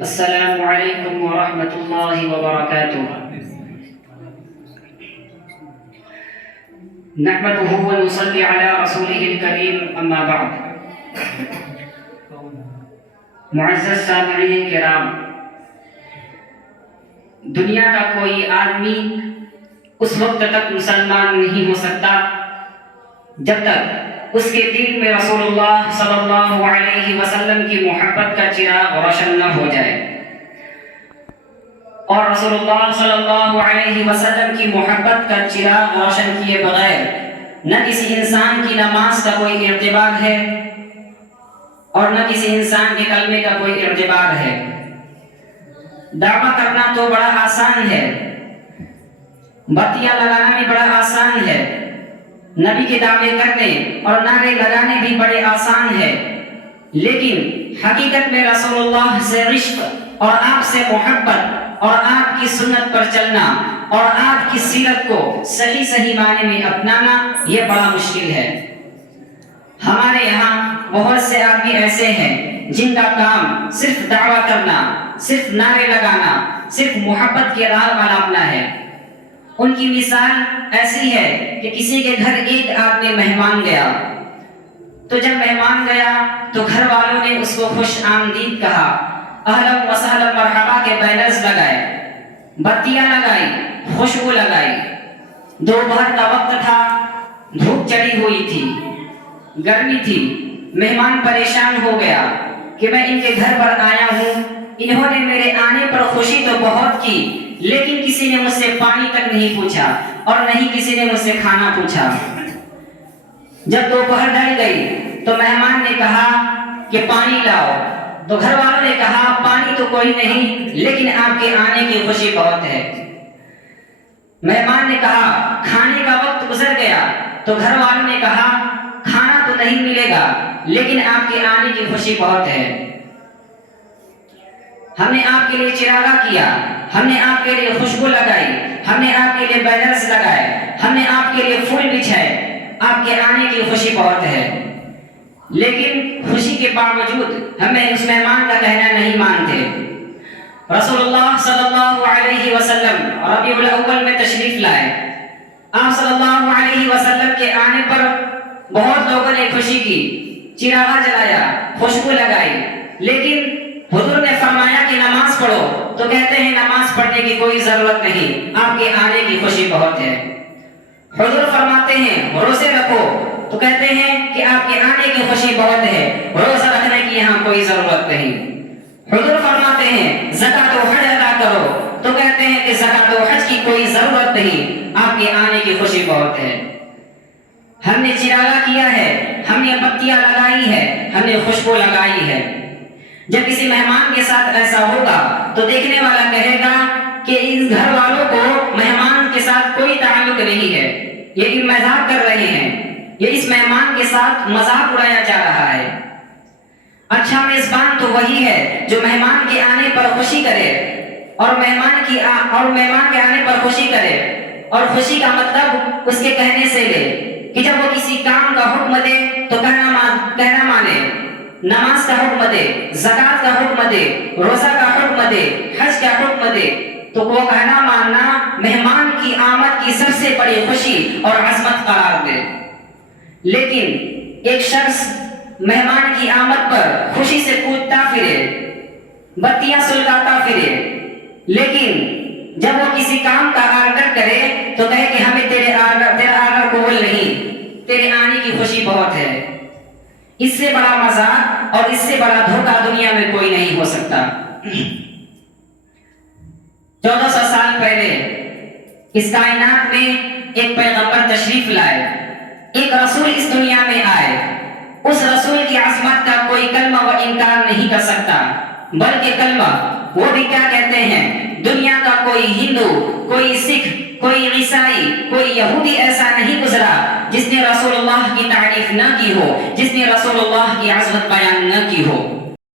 السلام علیکم ورحمۃ اللہ وبرکاتہ۔ نحمده ونصلي على رسوله الكريم اما بعد۔ معزز سامعین کرام، دنیا کا کوئی آدمی اس وقت تک مسلمان نہیں ہو سکتا جب تک اس کے دل میں رسول اللہ صلی اللہ علیہ وسلم کی محبت کا چراغ روشن نہ ہو جائے، اور رسول اللہ صلی اللہ علیہ وسلم کی محبت کا چراغ روشن کیے بغیر نہ کسی انسان کی نماز کا کوئی اعتبار ہے اور نہ کسی انسان کے کلمے کا کوئی اعتبار ہے۔ دعویٰ کرنا تو بڑا آسان ہے، بتیاں لگانا بھی بڑا آسان ہے، نبی کے دعوے کرنے اور نعرے لگانے بھی بڑے آسان ہے، لیکن حقیقت میں رسول اللہ سے عشق اور آپ سے محبت اور آپ کی سنت پر چلنا اور آپ کی سیرت کو صحیح معنی میں اپنانا یہ بڑا مشکل ہے۔ ہمارے یہاں بہت سے آدمی ایسے ہیں جن کا کام صرف دعویٰ کرنا، صرف نعرے لگانا، صرف محبت کے راہ بنانا ہے۔ ان کی مثال ایسی ہے کہ کسی کے گھر ایک آدمی مہمان گیا، تو جب مہمان گیا تو گھر والوں نے اس کو خوش آمدید کہا، اہلا وسہلا مرحبا کے بینرز لگائے، بتیاں لگائی، خوشبو لگائی۔ دوپہر کا وقت تھا، دھوپ چڑھی ہوئی تھی، گرمی تھی، مہمان پریشان ہو گیا کہ میں ان کے گھر پر آیا ہوں، انہوں نے میرے آنے پر خوشی تو بہت کی، لیکن کسی نے مجھ سے پانی تک نہیں پوچھا اور نہیں کسی نے مجھ سے کھانا پوچھا۔ جب دوپہر ڈھل گئی تو مہمان نے کہا کہ پانی لاؤ، تو گھر والوں نے کہا پانی تو کوئی نہیں، لیکن آپ کے آنے کی خوشی بہت ہے۔ مہمان نے کہا کھانے کا وقت گزر گیا، تو گھر والوں نے کہا کھانا تو نہیں ملے گا، لیکن آپ کے آنے کی خوشی بہت ہے۔ ہم نے آپ کے لیے چراغا کیا، ہم نے آپ کے لیے خوشبو لگائی، ہم نے آپ کے لیے بینرز لگائے، ہم نے آپ کے لیے پھول بچھائے، آپ کے آنے کی خوشی بہت ہے، لیکن خوشی کے باوجود ہمیں اس مہمان کا کہنا نہیں مانتے۔ رسول اللہ صلی اللہ علیہ وسلم ربیع الاول میں تشریف لائے، آپ صلی اللہ علیہ وسلم کے آنے پر بہت لوگوں نے خوشی کی، چراغا جلایا، خوشبو لگائی، لیکن حضور نے فرمایا کہ نماز پڑھو، تو کہتے ہیں نماز پڑھنے کی کوئی ضرورت نہیں، آپ کے آنے کی خوشی بہت ہے۔ حضور فرماتے ہیں روزے رکھو، تو کہتے ہیں کہ آپ کے آنے کی خوشی بہت ہے، روزہ رکھنے کی یہاں کوئی ضرورت نہیں۔ حضور فرماتے ہیں زکوٰۃ و حج ادا کرو، تو کہتے ہیں کہ زکوٰۃ و حج کی کوئی ضرورت نہیں، آپ کے آنے کی خوشی بہت ہے۔ ہم نے چراغا کیا ہے، ہم نے بتیاں لگائی ہے، ہم نے خوشبو لگائی ہے۔ جب کسی مہمان کے ساتھ ایسا ہوگا تو دیکھنے والا کہے گا کہ اس گھر والوں کو مہمان کے ساتھ کوئی تعلق نہیں ہے، یہ مذاق کر رہے ہیں، یہ اس مہمان کے ساتھ مذاق اڑایا جا رہا ہے۔ اچھا میزبان تو وہی ہے جو مہمان کے آنے پر خوشی کرے اور مہمان کے آنے پر خوشی کرے، اور خوشی کا مطلب اس کے کہنے سے لے کہ جب وہ کسی کام کا حکم دے تو کہنا مانے، نماز کا حکم دے، زکوٰۃ کا حکم دے، روزہ کا حکم دے، حج کا حکم دے، تو وہ کہنا ماننا مہمان کی آمد کی سب سے بڑی خوشی اور عظمت قرار دے۔ لیکن ایک شخص مہمان کی آمد پر خوشی سے کودتا پھرے، بتیاں سلگاتا پھرے، لیکن جب وہ کسی کام کا آرڈر کرے تو کہے کہ ہمیں تیرا آرڈر قبول نہیں، تیرے آنے کی خوشی بہت ہے۔ اس سے بڑا مذاق اور اس سے بڑا دھوکہ دنیا میں کوئی نہیں ہو سکتا۔ 1400 سال پہلے اس کائنات میں ایک پیغمبر تشریف لائے، ایک رسول اس دنیا میں آئے، اس رسول کی عظمت کا کوئی کلمہ و انکار نہیں کر سکتا، بلکہ کلمہ وہ بھی کیا کہتے ہیں، دنیا کا کوئی ہندو، کوئی سکھ، کوئی عیسائی، کوئی یہودی ایسا نہیں گزرا جس نے رسول اللہ کی تعریف نہ کی ہو، جس نے رسول اللہ کی عظمت بیان نہ کی ہو۔